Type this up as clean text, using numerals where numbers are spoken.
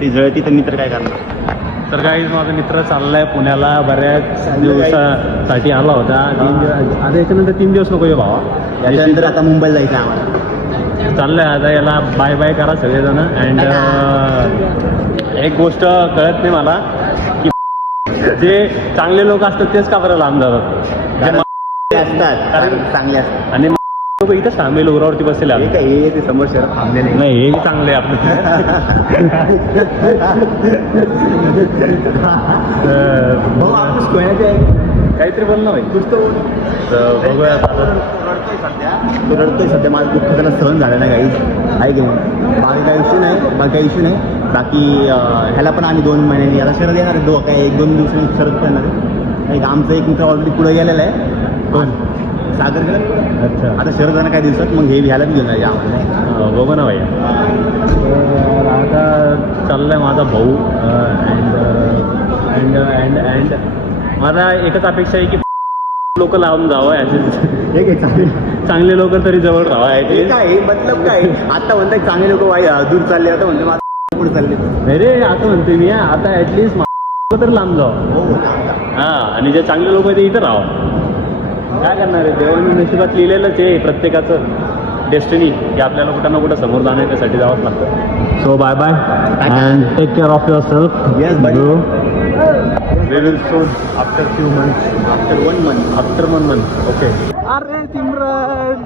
ती जळती तर मित्र काय करणार. तर काही माझा मित्र चाललाय पुण्याला, बऱ्याच दिवसासाठी आला होता. आता याच्यानंतर 3 दिवस नको भावा. याच्यानंतर आता मुंबईला जायचं आम्हाला. चाललंय आता याला बाय बाय करा सगळेजण. अँड एक गोष्ट कळत नाही मला की जे चांगले लोक असतात तेच का बरं लांब जातात. असतात कारण चांगले असतात आणि लोक इथं थांबे डोंगरावरती बसले हे काय हे ते समोर शहरात थांबलेले नाही, हे चांगले आपलं. भाऊ आपण कोणाचे काहीतरी बोलणं भाई. बघूया रडतोय सध्या. माझं दुःख त्याला सहन झालं नाही काही आहे की नाही. बाकी काही इश्यू नाही. बाकी ह्याला पण आम्ही 2 महिन्यांनी याला शरद येणार आहे. काय 1-2 दिवसांनी शरद पण येणार आहे. आमचा एक मित्र ऑलरेडी पुढे गेलेला आहे. कोण? सागर गेला. अच्छा. आता शरद जाणं काही दिवसात मग हे ह्याला घेऊन जायचं आम्हाला. बघू ना भाई. आता चाललाय माझा भाऊ. अँड मला एकच अपेक्षा आहे की लोक लावून जावं. हे काय चांगले लोक तरी जवळ राहावं. हे काय मतलब काय आता म्हणतात चांगले लोक दूर चालले. आता म्हणते माझं पुढे चालले. नाही रे, असं म्हणतोय मी. आता ऍटलिस्ट तरी लांब जावं. हो हा, आणि जे चांगले लोक आहेत ते इथं राहावं. काय करणार आहे, देवाने नशिबात लिहिलेलंच आहे प्रत्येकाचं डेस्टिनी की आपल्याला कुठं ना कुठं समोर जाण्यासाठी जावंच लागतं. So bye bye and take care of yourself. Yes, buddy. We will soon after few months. After 1 month. After 1 month. Okay. अरे सिमरन